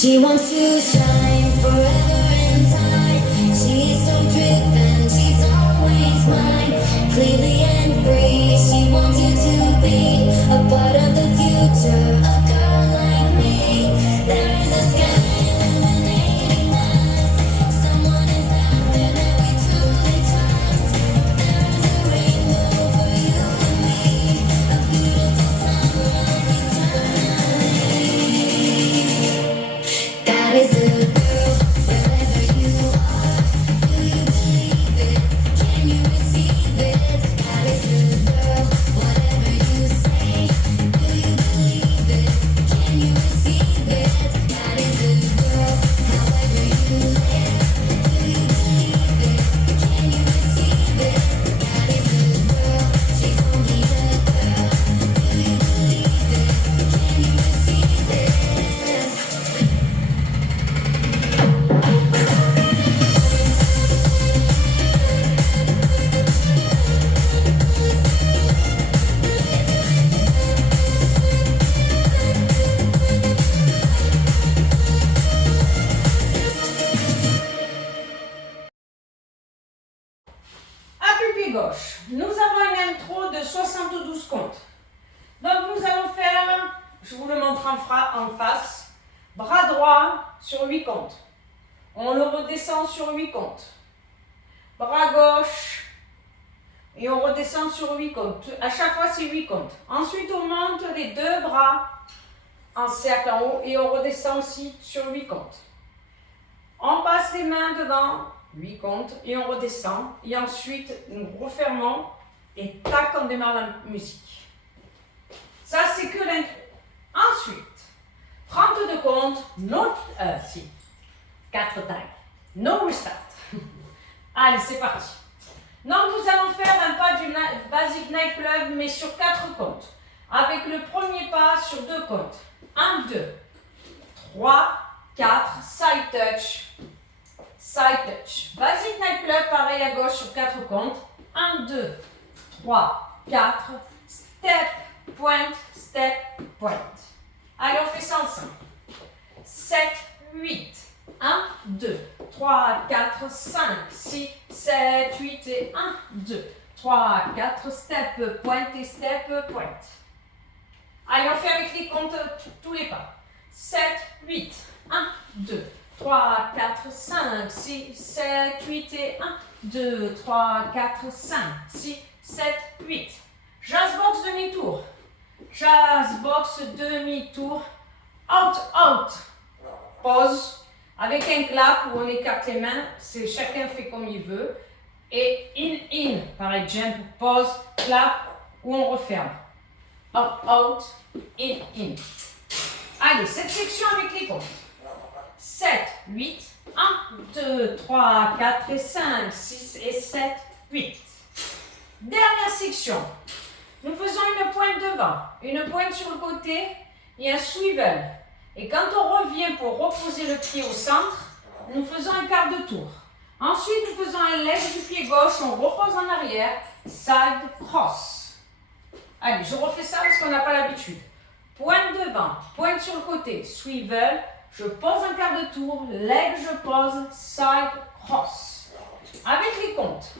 She wants to shine forever in time. She is so driven, she's always mine. Clearly and free, she wants you to be a part of the future. A girl like me, there is a sky illuminating us. Someone is out there that we truly trust. There is a rainbow for you and me, a beautiful sunrise eternally. God is a girl, wherever you are. Do you believe it? Can you receive it? God is a girl, whatever you say. Do you believe it? Can you receive it? God is a girl, however you live. Do you believe it? Can you receive it? God is a girl, she's only a girl. Do you believe it? Can you receive it? Appui gauche. Nous avons une intro de 72 comptes. Donc nous allons faire, je vous le montre en face, bras droit sur 8 comptes. On le redescend sur 8 comptes. Bras gauche et on redescend sur 8 comptes. À chaque fois c'est 8 comptes. Ensuite on monte les deux bras en cercle en haut et on redescend aussi sur 8 comptes. On passe les mains devant, 8 comptes, et on redescend. Et ensuite, nous refermons et tac, on démarre la musique. Ça, c'est que l'intro. Ensuite, 32 comptes, 4 tags. No restart. Allez, c'est parti. Donc, nous allons faire un pas du Basic Night Club, mais sur 4 comptes. Avec le premier pas sur 2 comptes. 1, 2, 3, 4, side touch. Side touch. Basic Night Club, pareil à gauche sur 4 comptes. 1, 2, 3, 4. Step, point, step, point. Allez, on fait ça ensemble. 7, 8. 1, 2, 3, 4, 5, 6, 7, 8 et 1, 2, 3, 4. Step, point et step, point. Allez, on fait avec les comptes tous les pas. 7, 8. 1, 2, 3, 4, 5, 6, 7, 8 et 1, 2, 3, 4, 5, 6, 7, 8. Jazz box demi-tour. Jazz box demi-tour. Out, out. Pause. Avec un clap où on écarte les mains. C'est chacun fait comme il veut. Et in, in. Pareil, jump, pause, clap, où on referme. Out, out, in, in. Allez, cette section avec les comptes. 7, 8, 1, 2, 3, 4 et 5, 6 et 7, 8. Dernière section. Nous faisons une pointe devant, une pointe sur le côté et un swivel. Et quand on revient pour reposer le pied au centre, nous faisons un quart de tour. Ensuite, nous faisons un leg du pied gauche, on repose en arrière, side cross. Allez, je refais ça parce qu'on n'a pas l'habitude. Pointe devant, pointe sur le côté, swivel, je pose un quart de tour, leg, je pose, side, cross. Avec les comptes.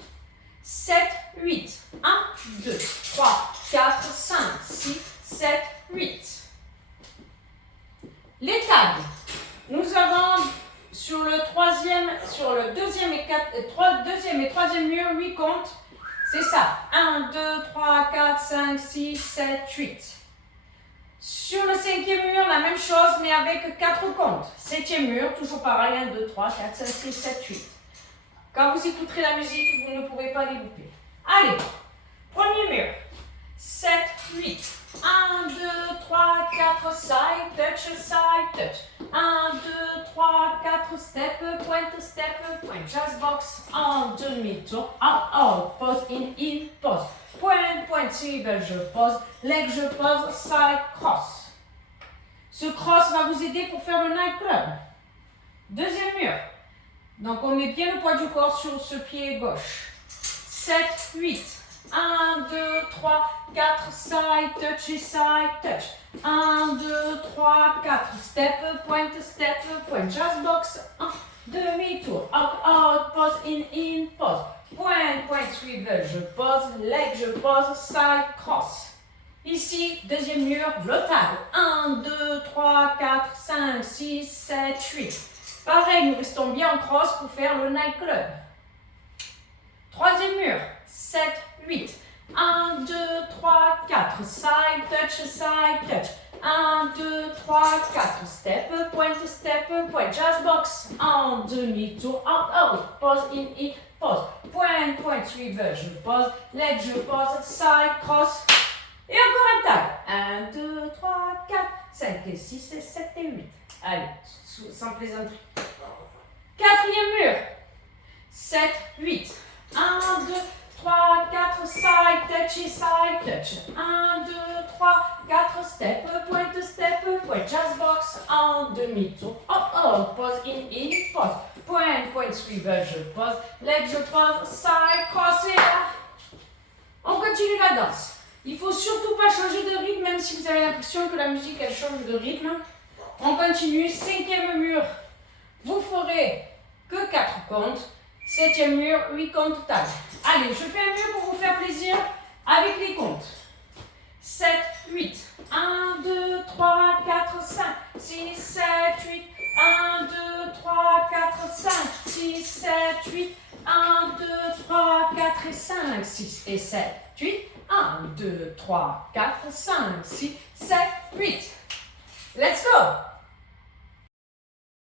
7, 8, 1, 2, 3, 4, 5, 6, 7, 8. Les tables. Nous avons sur le deuxième et troisième mur, 8 comptes. C'est ça. 1, 2, 3, 4, 5, 6, 7, 8. Sur le cinquième mur, la même chose, mais avec 4 comptes. Septième mur, toujours pareil. 1, 2, 3, 4, 5, 6, 7, 8. Quand vous écouterez la musique, vous ne pouvez pas les louper. Allez, premier mur. 7, 8. 1, 2, 3, 4, side, touch, 1, 2, 3, 4, step, point, jazz box, en demi-tour, out, pause, in, pause, point, swivel, je pose, leg, je pose, side, cross. Ce cross va vous aider pour faire le nightclub. Deuxième mur. Donc on met bien le poids du corps sur ce pied gauche. 7, 8. 1, 2, 3, 4, side, touch. 1, 2, 3, 4, step, point, jazz box, demi-tour, out, pause, in, pause, point, swivel, je pose, leg, je pose, side, cross. Ici, deuxième mur, le table, 1, 2, 3, 4, 5, 6, 7, 8. Pareil, nous restons bien en cross pour faire le nightclub. Troisième mur, 7, 8. 1, 2, 3, 4. Side, touch. 1, 2, 3, 4. Step, point. Jazz box. En demi-tour. Out. Pause, in, pause. Point, swivel. Je pose. Leg, je pose. Side, cross. Et encore un tag. 1, 2, 3, 4, 5, 6, 7 et 8. Allez, sans plaisanterie. Quatrième mur. 7, 8. 1, 2, 3, 4, side, touch. 1, 2, 3, 4, step, point, jazz box, en demi-tour. Out, pause, in, pause. Point, swivel, je pose. Leg, je pose, side, cross, et là. On continue la danse. Il ne faut surtout pas changer de rythme, même si vous avez l'impression que la musique, elle change de rythme. On continue, cinquième mur. Vous ferez que 4 comptes. Septième mur, 8 comptes total. Allez, je fais un mur pour vous faire plaisir avec les comptes. 7, 8. 1, 2, 3, 4, 5, 6, 7, 8. 1, 2, 3, 4, 5, 6, 7, 8. 1, 2, 3, 4 et 5, 6 et 7, 8. 1, 2, 3, 4, 5, 6, 7, 8. Let's go!